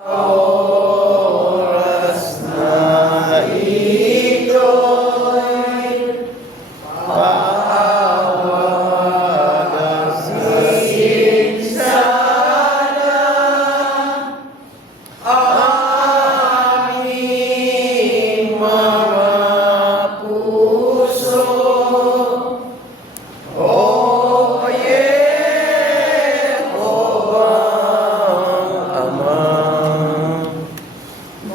Oras na ito'y pawagan sinsala aming mga puso. O Yehovah Ama,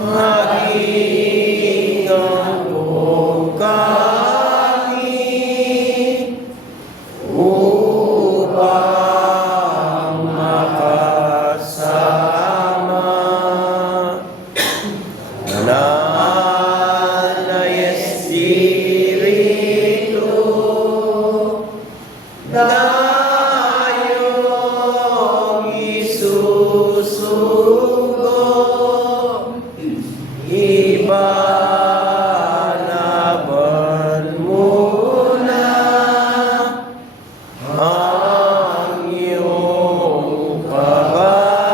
maginggan mo kami upang makasama. Banal na Espiritu, tayong isusugo, ibalaban muna ang iyong kabanalan.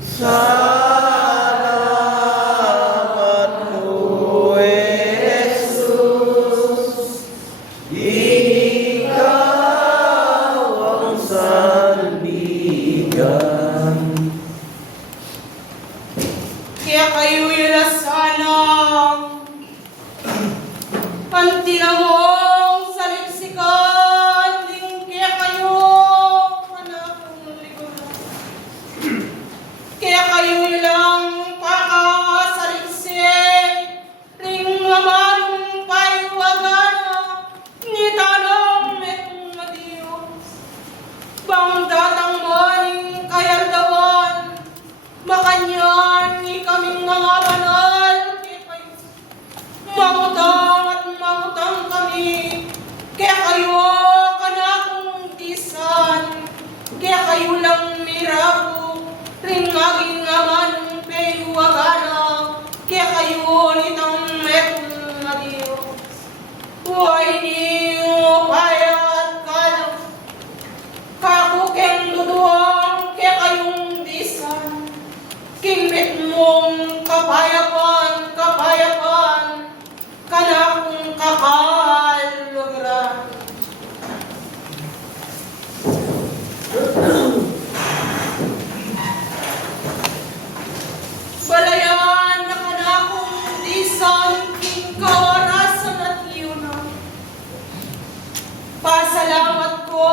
Salamat po, Jesus. Ikaw ang sandigan. Kaya kayo'y nasalang pantinamong saliksikan, ding kaya kayo manakong likuran. Kaya kayo'y lang pakasaliksik, ring mamanong paiwagana, ni tanong metong na Diyos. Bang datang maning kayardawan, makanyan ni kaming mga banal, mangutang at mangutang kami, kaya kayo kanakong tisan, kaya kayo lang mirabu, ring maging aman payuwagana, kaya kayo nitang metong na Diyos. Huwag niyo payat kalang, kakukeng duduang, kaya kayong disan, kimit mong kapayapan, kapayapan, kanakong kakalugran. Balayan na kanakong disan, king kawarasan at iyunan. Pasalamat ko,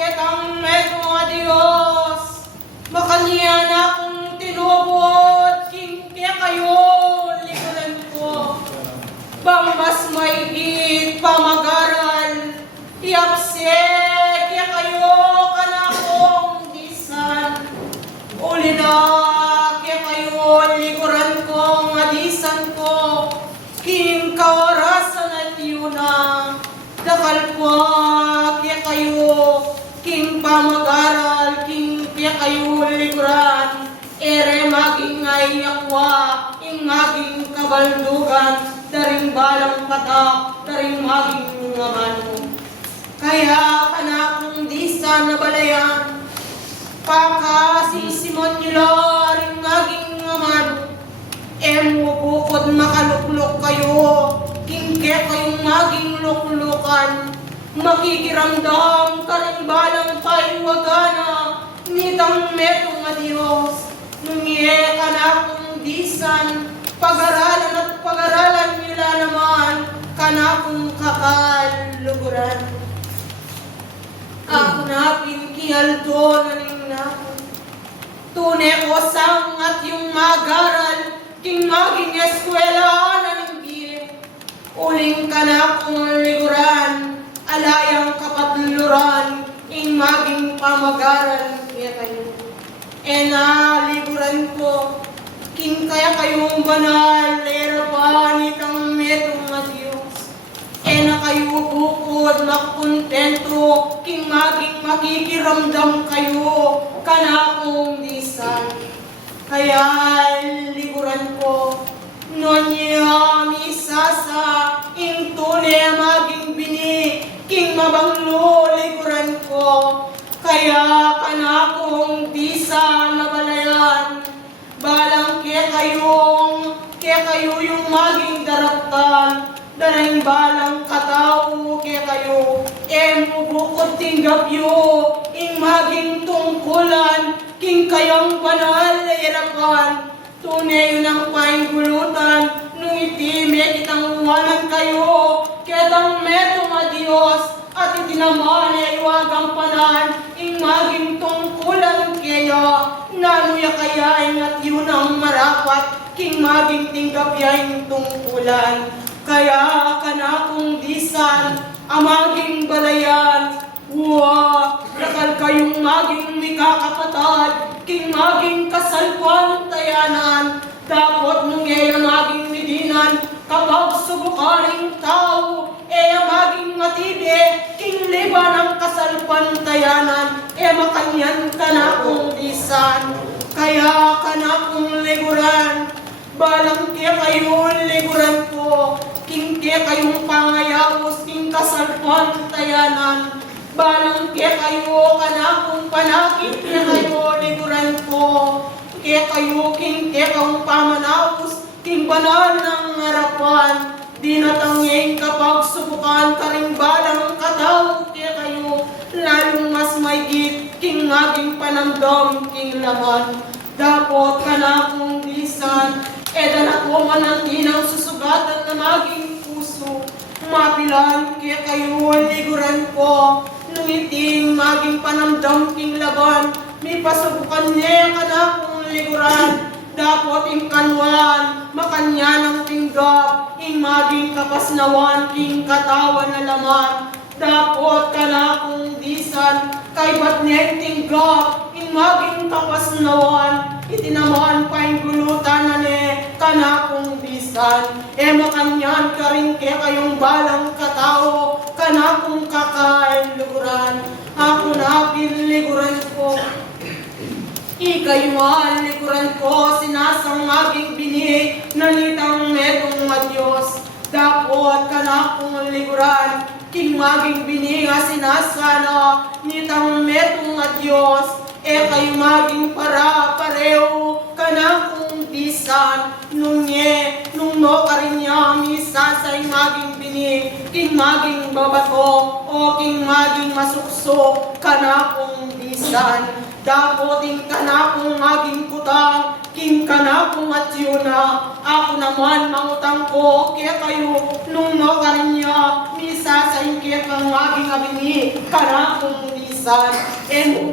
kitang meto nga Diyos, makaniyan akong tinubot, king kaya kayo, likuran ko. Bang mas maigit pamagaral, yapse, kaya kayo kanakong disan. Uli na, kaya kayo, likuran ko, ngadisan ko, king kawarasan at iyunan. Dakal po, kaya kayo, king pamagaral, king kaya kayo likuran, ere maging ayakwa, ing maging kabaldugan, daring balang patak, daring maging ngano. Kaya kanakong disan na balayan, pakasisimon nila, ring maging ngano. Bukod makaluklok kayo, king kaya kayong maging luklukan, makikiramdam karing balang paiwagana, nitang metong nga Diyos, nungiye ka na kong disan, pag-aralan at pag-aralan nila naman, ka na kong kakaluguran. Ako na pinkihalto na ningnako, tunay ko sang at yung magaral, king maging eskwela na ninggire, uling ka na kong liguran, alayang kapatluran, ing maging pamagaran kaya kayo. E naliguran ko, king kaya kayong banal, lera pa nitang metong na Diyos. E na kayo bukod makontento, king maging makikiramdam kayo, kanakong disan. Kaya liguran ko, nonya misasa, ing tunay maging bini, king mabanglo liguran ko, kaya kanako kayo yung maging daraptan, danay balang katao ke kayo, mubukod tinggapyo, ing maging tungkulan, king kayong banal na irapan, tunay ng painggulutan, nung itime kitang uwanan kayo, ketang metong a Diyos, at itinaman ay iwagang panan, ing maging tungkulan kaya, nanuya kaya ingat yun ang marapat, king maging tinggapyaing tungkulan. Kaya kanakong disan, amaging balayan, lakal kayong maging mikakapatad, king maging kasalpuan tayanan, dapat nung maging midinan, kapag subukaring tao, maging matibi, king liban ang kasalpantayanan, makanyan kanakong disan, kaya kanakong liguran, balang kaya kayo liguran ko, king kaya kayong pangayawos, king kasalpantayanan, balang kaya kayo kanakong panakit, kaya kayo liguran ko, kaya kayo king kaya kayong pamanawos, king banal ng harapan, di natangyay kapag subukan karing balang katao, kaya kayo lalong mas maigit, king maging panamdam, king laman, dapot ka na kong lisan, edan ako manantinang susugatan na maging puso, mapilan kaya kayo liguran ko, nung iting maging panamdam, king laban, may pasubukan niya ka na kong liguran, dapot ing kanwan, makanya ng tinggap, ing maging kapasnawan, ing katawan na laman, dapot ka na kong disan, kay ba't niya tinggap, ing maging kapasnawan, itinamaan pa ing gulutan na ne, ka na kong disan, makanyan ka rin kaya kayong balang katao, ka na kong kakain luguran, ako na pinliguran ko. Ika'y mahal likuran ko, sinasang maging binig, nalitang metong Diyos. Dapot ka na kong likuran, king maging binig, sinasana, nitang metong Diyos. Kayo maging pareho, ka na kong bisan, nung no ka rin niya, misa sa'y maging binig, king maging babato, o king maging masukso, ka na kong bisan. Dapoting ka na kung maging kutang, king ka na kung atyuna, ako naman mangutang ko, kaya kayo nung no ka rin niya, misa sa kaya kang maging abini, ka na kung lisan,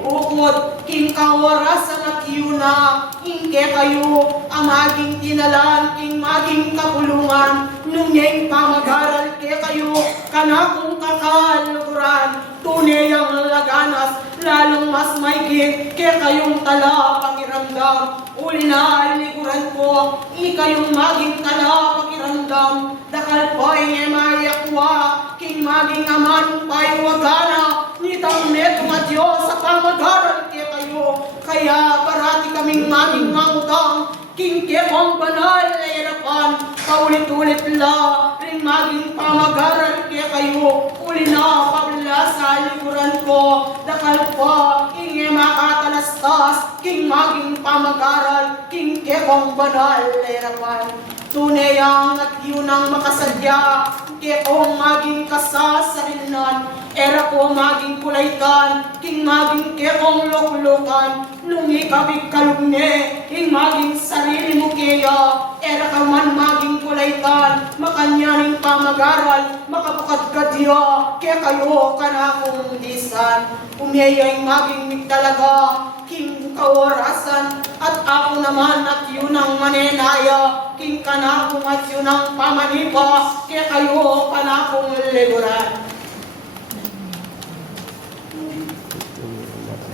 bukod, king kawarasan at yuna, king kaya kayo, ang maging tinalan, king maging kapulungan, nung niyang pamagaral, kaya kayo, ka na kung kakaluguran, tunay ang laganas, lalong mas maigit, kaya kayong tala pakiramdam, uli na likuran ko, ikayong maging tala pakiramdam, dakal po'y mayakwa, king maging aman pa'y wagana, nitang neto nga Diyos sa pamagaral kaya kayo, kaya parati kaming maging mangutang, king kekong banal na hirapan, paulit-ulit la, rin maging pamagaral kaya kayo, uli na pabla sa likuran ko, dakal pa, king makatalastas, king maging pamagaral, king kekong banal na hirapan. Tunay ang at yun ang makasadya, kekong maging kasasarinan, era ko maging kulaytan, king maging kekong lokulukan, nung ikabig kalugni, king maging sarili mo kaya, era ka man maging kulaytan, makanyaning pamagaral, makabukad ka diya, kaya kayo ka na kong lisan, umiyayay maging migdalaga, king kaorasan, at ako naman at yun ang manenaya, king ka na kong at yun ang pamanipa, kaya kayo ka na kong liguran.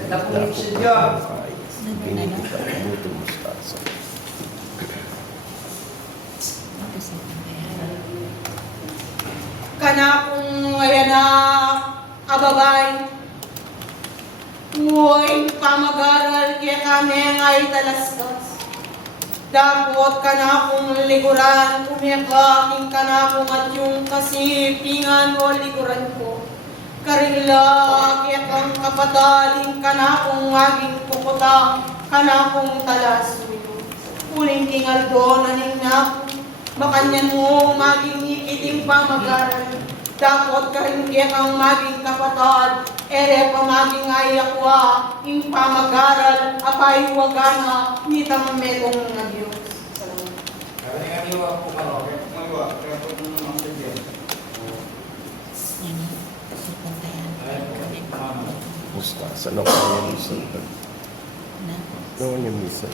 Napunin si Diyos. Kana kung ngayon na ababay, huwag pamagaral kaya kami ngay talastas. Dapot ka na kung liguran, umiyakaking ka na kung at yung kasipingan o liguran ko. Karila, kaya kang kapataling ka na kung aging pukutang, ka na kung talasoy. Uling tingal doon, aning na makanyan mo maging ikiting pamagaran. Dapat ka rin kang maging kapatad, ere pamaging ayakwa, ing pamagaral, apay wagana, nitang metong nga Diyos. Salamat. Karaniwa po kalo, kaya po yung mga sige. Mustasa na kaya minsan. Noon yung minsan.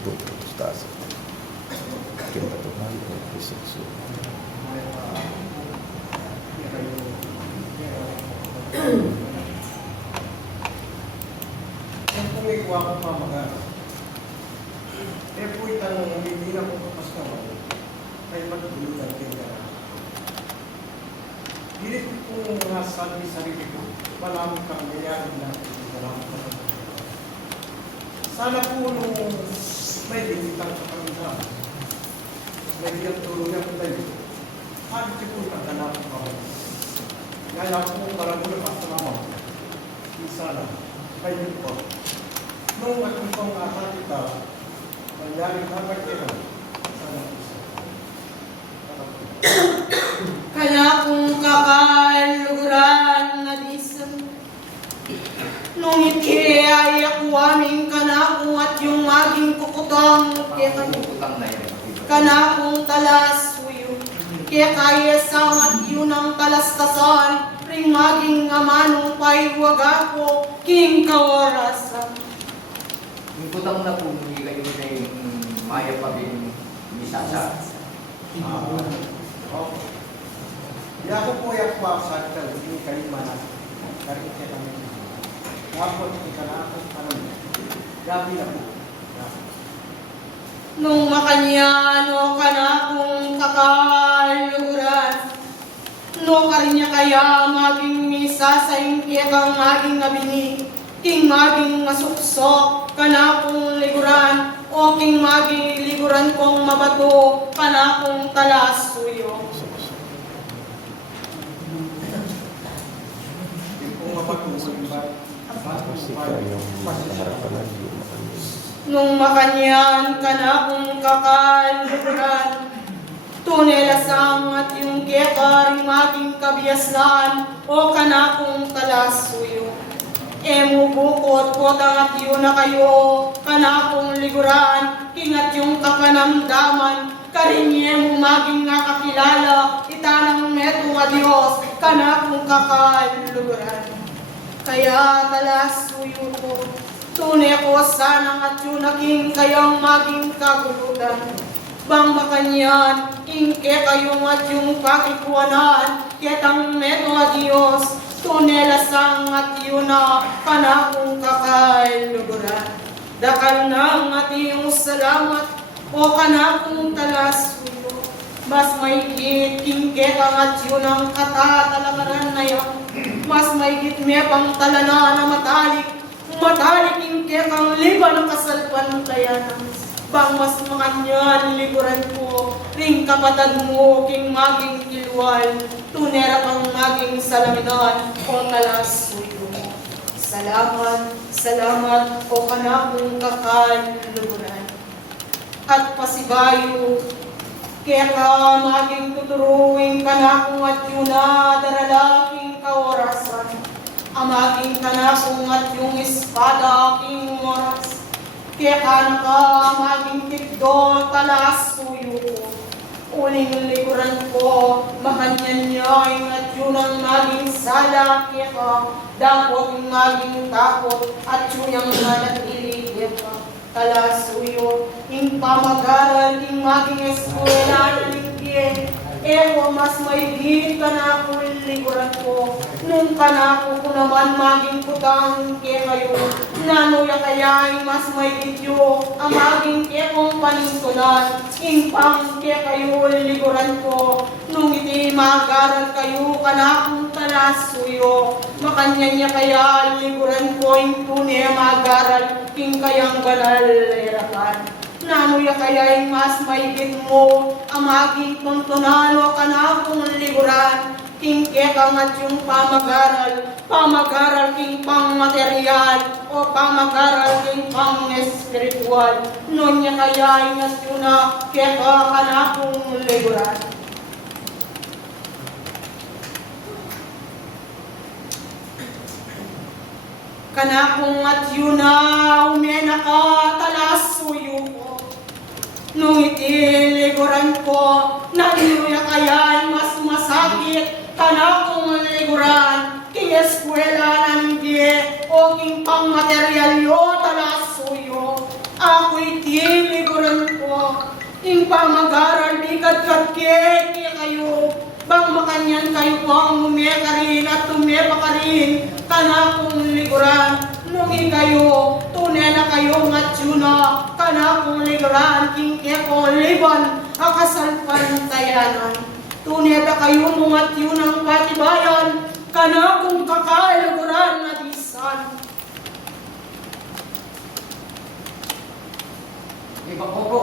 Buto, mustasa. Kinatuhan o kisitso. Ang kumikuha ko pa mag-ano. Eh po itang hindi na po kapas naman. Kaya magdulutan kayo na. Hindi po mga sarili ko. Wala mo kang mayari na. Sana po nung may dinitang sa kanila. May diyang tulungan ko tayo. Sabi ko po itang kanapang ako. Kaya po parang mula pa naman. Sana. Kayo po. Nung akong pang akakita, nangyari kapag ito. Sana po siya. Kaya kung kakaluguran na disang, nung iti ay ako aming kanakong at yung maging kukutang kaya kanakong talas suyo. Kaya kaya sangat yun ang talastasan, ring maging amanong paiwag ako, king kawarasan. Yung putang na po, hindi kayo na yung maya pa rin misasa. Okay. Kaya ako po yung sa akin, hindi kayo manak. Karin siya kami. Kapot, ikanakot, gabi na po. Nung makanyano ka na kung kakaluguran, no karinya kaya maging misa sa ingkya kang maging nabini, king maging masuksok ka na kung liguran, o king maging liguran kong mabato ka na kung talas suyo. Hindi po mapag-usin ba? Kasi kayong harapan na yung makanya. Nung makanyan ka na kung kakaluguran, tunay lasang at yung kekaring maging kabiyasan, o ka na kung talas suyo. Emo bukod po tangat yun na kayo, kanakong liguran, kingat yung kapanamdaman, karinye mo maging nakakilala, itanang neto nga Diyos, kanakong kakaluguran. Kaya talas suyo ko, tunay ko sanang at yun aking kayang maging kagulutan. Bang makanyan, ingke kayong at yung pakikuanan, ketang neto nga Diyos, tunay lasang at yun na kanakong kakailuguran. Dakal ng ating salamat o kanakong talas suyo. Mas may ingke kang at yun ang katatalakaran na yan. Mas may gitme pang talana na matalik ingke kang liba ng kasalpan kaya na. Bang mas makanyan liguran ko, ring kapatad mo king maging kilwal, tunera kang maging salaminan o talas suyo. Salamat o kanakong kakaluguran. At pasibayo, kaya ka maging tuturuing kanakong at yun na daralaking kaorasan. Amaging kanakong at yung espada king oras. Kaya ka maging tigdo talas suyo ko. Uling likuran ko, makanyan niya at yun ang maging sala. Kaya ka dapat maging takot at yun ang manatili. Kaya ka talas suyo, ing pamagaral, ing maging eskwela na lingkien. Ewa mas maigit ka na ako likuran ko. Nung kanako ko naman maging kutang kaya kayo. Nanoya kaya mas maigit yo. Ang maging kaya kong paningtunan. Ing pang kaya kayo likuran ko. Nung iti magaral kayo kanakong talas suyo. Makanya niya kaya likuran ko. Ing tunay magaral. King kayang banal lerakan. Nanuya kaya mas maigit mo ang maging tuntunan o kanakong liguran. king kekang at yung pamagaral king pang material o pamagaral king pang espiritual. Nonya kaya ingat yun na keka kanakong liguran. Kanakong at yun na umena ka talasuyo ko. Nung itiliguran ko, nanuya kaya'y mas masakit. Kanakong liguran, king eskwela nandi, o king pang material yo talasuyo. Ako itiliguran ko, ing pamagaran bigat kayo. Bang makanyan kayo pang umeka rin at tumepa ka rin. Kanakong liguran, nungi kayo, tunay na kayo ngatsuna. Kanakong liguran, king keko liban, akasalpan tayanan. Tunay na kayo mungatyo ng patibayan. Kanakong kakaliguran na disan. Iba po po.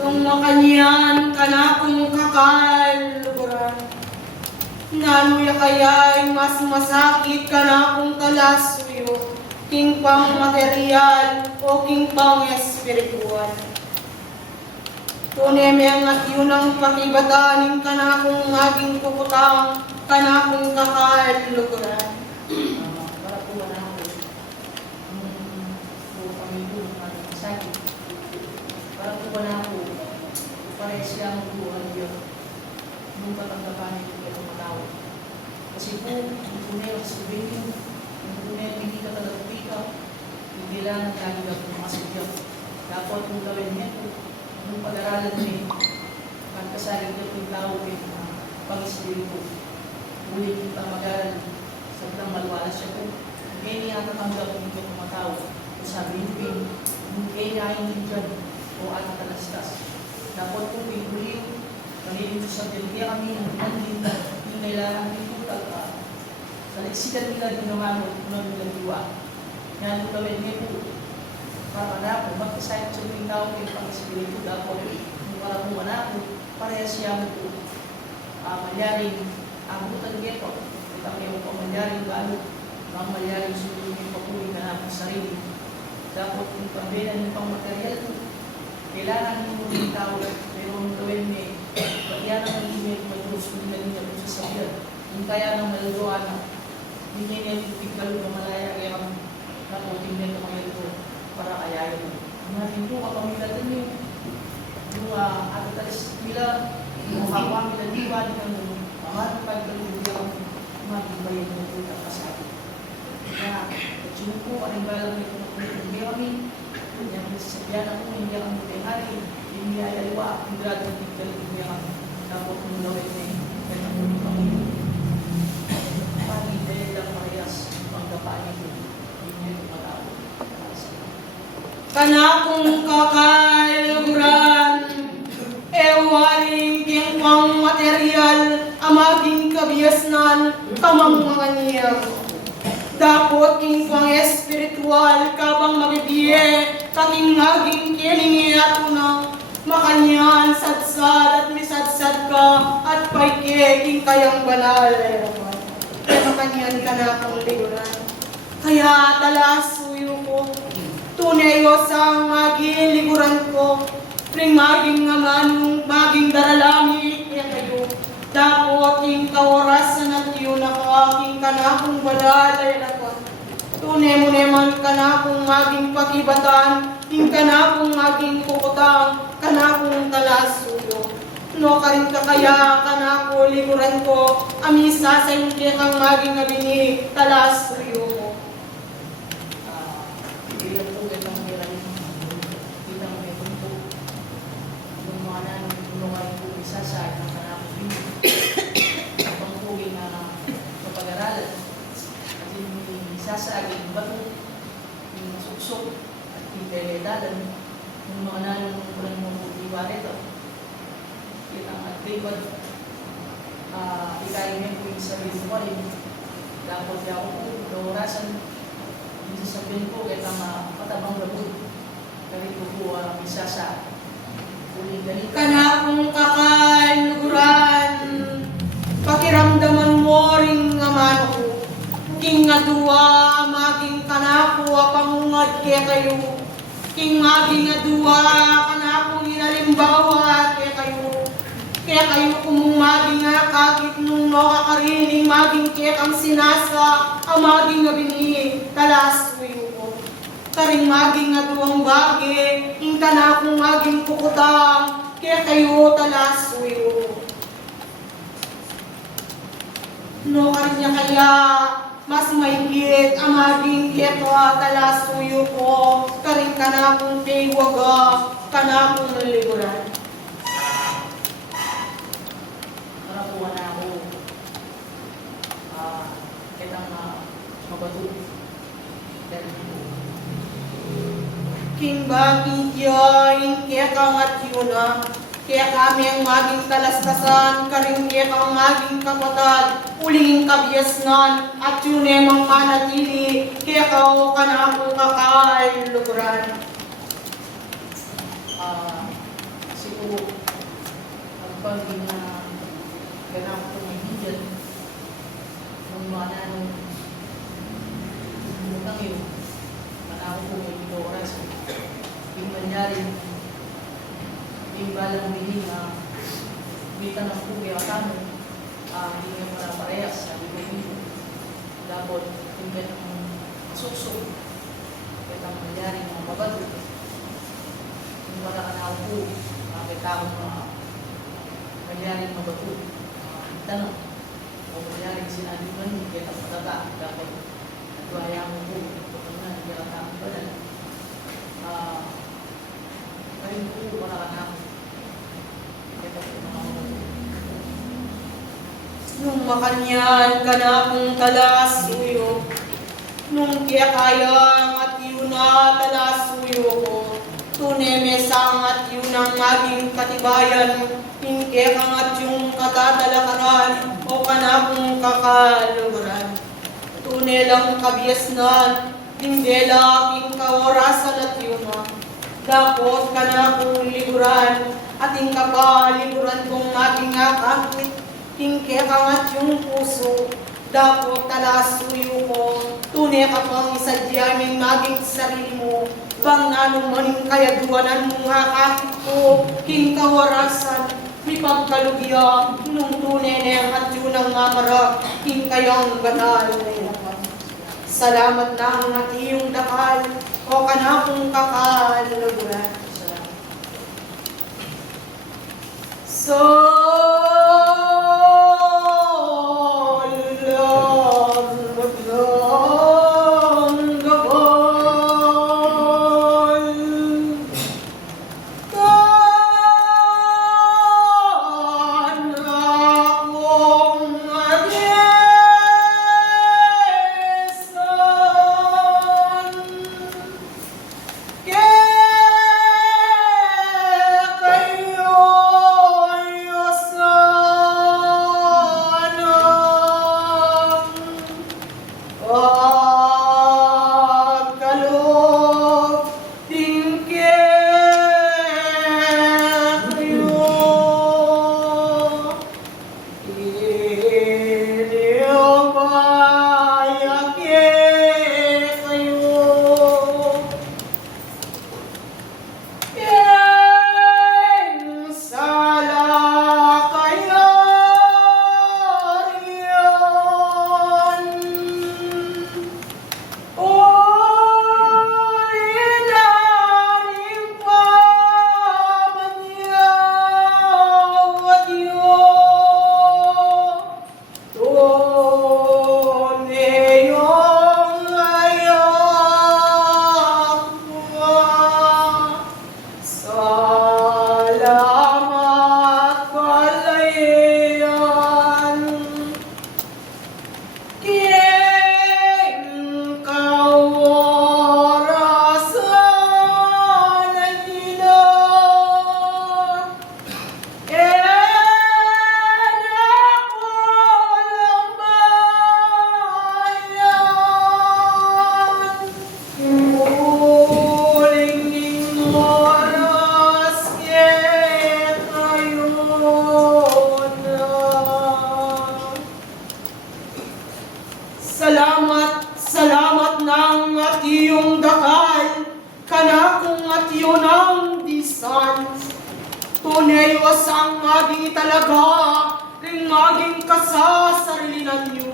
Nung makanyan kanakong kakaliguran, nanuya kaya'y mas masakit kanakong talasuyo, king pang material o king pang espiritual. Tunemeng at yun ang pakibatanin kanakong aging puputang, kanakong kakaliguran. Para po wala ako kung pamilyo ng ating sakit. Para po wala ako pare siyang buwan yun nung katanggapan nito kaya tumatawag. Kasi po, yung tunay ang sabihin nyo, yung tunay hindi ka talatupika, hindi lang lagi ka pumasidya. Dapat mong gawin niya po, nung pag-aralan niya, pagkasaling ka yung tao yung pang-espiritu. Muli kita mag-aral sa tang malwala siya po. Kaya niya tatanggap yung ito tumatawag. Kung sabihin ko yung kaya niya yung dyan o at talastas. Dapat po pinuli yung pangilin sa Biblia kami ang pinandin na yung kailangan dito talaga. Sa leksikan nila ginawa mo, kung nila diwa. Yan po gawin niya po. Para na po, magkasayang sa mga tao yung pang-espiritu. Dapat yung para po na po, pareha siya mo po. Malyaring abutan niya po. Kita mo yung pamalyaring balo. Ang malyaring sunod yung papuli ka na sa sarili. Dapat yung pambilan yung pang-material po. Kailangan mo yung tao, pero ang gawin niya, pagyan ang mag-email, mag-post mo nila niya kung sasabihan. Kung kaya nang malaluan na, hindi niya niya titigalo na malaya, kaya kang naputing nito ngayon ito para kayayin mo. Natin po, kapamilatan niyo, yung atatalis nila, yung kapwa nila diwan, yung mga pagkalundi ang magibayin mo po ng kasabi. Kaya, at yun po, anong balang nito hindi kami, yang sabihan ako hindi ang muting hari, hindi ay aliwa, hindi natin tigil, hindi ang dapat mulawin niya, kaya naman kami. Pagi, dahil lang parehas, pagkapaan niyo, hindi niya tumatawag. Kanakong kakaliguran, ewaring king pang material, amaging kabiasnan, kamang mga niya. Dapat king pang espiritual, kabang mabibiye, kaking naging kiningi ato na makanyan, sadsad at misadsad ka, at paike king kayang banal. makanyan ka na akong liguran. Kaya talasuyo ko, tunay o sang maging liguran ko, ring maging ngamanong maging daralami kaya kayo. Dapo aking kaorasan at yun ako aking kanakong balalay na ko. Tunay mo naman kanakong maging pagibatan, ing kanakong maging kukutang, kanakong talasuyo. No karin ka kaya kanako liguran ko, amisa sa hindi kang maging abini, talasuyo ko. Hindi lang po itong hirang kitang may punto. Yung mga nanong tulungan po isa sa ng kanakong bini. Ang puging na kapag-aralan. At yung isa sa aking bato, yung masuksok at yung deledalan. Yung mga nanong tulungan mo po iwalit. Kitang at David, ikain niya po yung sarili mo rin. Dapat niya ako po, naurasan. Hindi sabihin po, kitang matabang labod. Ganito po, isa sa uling ganito. Kanakong kakaluguran, pakiramdaman mo ring naman ko. King nga duwa, maging kanako, pangungad kaya kayo. King maging nga duwa, kanakong inalimbawa kaya kayo. Kaya kayo kung maging nga kakit nung makakarinig, maging kaya kang sinasa, ang maging nga bini, talasuyo ko. Karing maging nga duwang bagi, ing kanakong maging kukutang, kaya kayo talasuyo. No karin niya kaya, mas maigit ang maging keto talasuyo ko, karing kanakong tiwaga, kanakong naliguran. Nakakuha na ako kitang mabato. King bakit yain, kaya kang at yun kaya kami ang maging talastasan, karing kaya kang maging kapatag, uling kabyasnan, at yun ay mga manatili, kaya kao ka na ako kakaluguran. Kasi po, pagpagin na ganang po may higyan, nung mga nanong lumutang yun, manako po may ito oras. Yung mangyari, yung balang biling na bitan ng po kaya kami, hindi nga para parehas, sabi ko dito. Dapat yung ganang suksok, kaya ang nangyari mga babago. Yung wala ka na ako po, kita akong nangyari mga bago. Tanong, o nangyari sinabi ko niyo, kaya matata, dapat nagwaya mo po, kapag na, hindi ka tamang banal. Ngayon po, wala ka na ako. Kaya po mga mga Nung makanyan ka na akong talasuyo, nung kaya kayang at yun na talasuyo ko, tunay mesang at yun ang maging katibayan, hindi kang at yung katadalakaran o kanakong kakaluguran. Tunay lang kabyasnan, hindi laking kaorasan at yun na. Dapat ka na akong liguran, at yung kapaliguran kong maging akakit, tingke kang at yung puso, dapat talasuyo ko, tunay ka pang isadyaming maging sarili mo, bang nanong maning kayaduanan mong akakit ko, king kawarasan, may pagkalugya, nung tunay na yung at yun ang mamarap, king kayang ganal na ilapan. Salamat na ang iyong dakal, o kanakong kakaluguran. Yeah! kanakong at yun ang disan. Tunay wasang maging talaga, ring maging kasasarilinan niyo.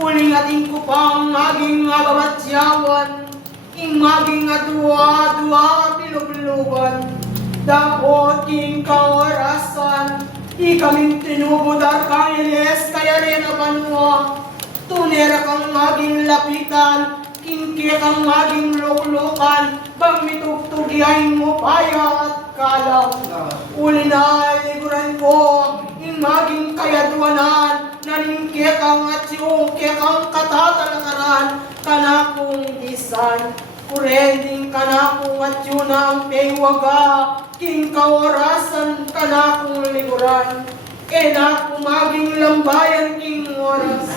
Uling ating kupang maging mababatyawan, ing maging adwa-dwa bilog-bilugan. Dapot king kaorasan, ikaming tinubudar kang ilis, kaya rin na banwa. Tunera kang maging lapitan, kingki kang maging luklukan, bang mitugtugyahin mo paya at kalam. Uli na liguran ko, ing maging kayadwanan, naningki kang at yung kang katatalakaran, kanakong disan. Kurending kanakong at yun ang paywaga, king kaorasan kanakong liguran. Enak maging lambayan king oras,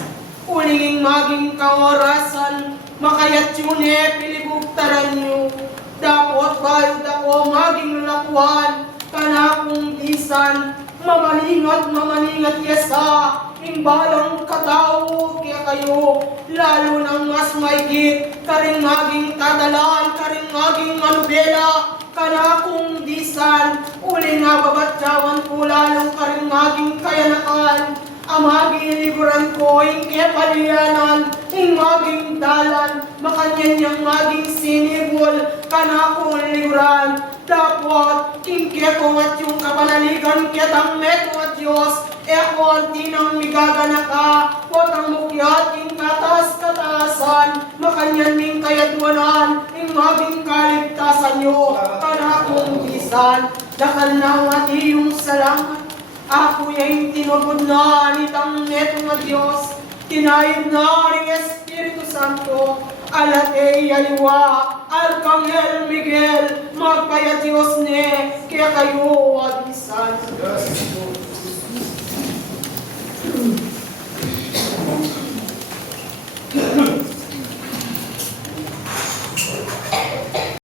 uling maging kaorasan, makayat yun pilibugtaran nyo. Dapat bayod ako maging lakwan, kanakong disan, mamaningat yasa, ing balang katao kaya kayo, lalo nang mas maigit, karing maging tadalan, karing maging manubela, kanakong disan, uli nga babatyawan ko, lalong karing maging kayanakan, ang maging liburan ko, ing kepalianan, ing maging dalan, makanyan niyang maging sinibol, kanakong liburan, dapat, ing kekong at yung kapanaligan, kitang meto at Diyos, ako ang tinang migagana ka, potang mukyat, ing katas-katasan, makanyan ming kayadwanan, ing maging kaligtasan nyo, kanakong disan, dakal na ang atiyong salamat. Ako yung tinubod na nitang neto nga Diyos, tinayod na ring Espiritu Santo, alate yaliwa, Arkanghel Miguel, magpaya Diyos ne, kaya kayo adisan.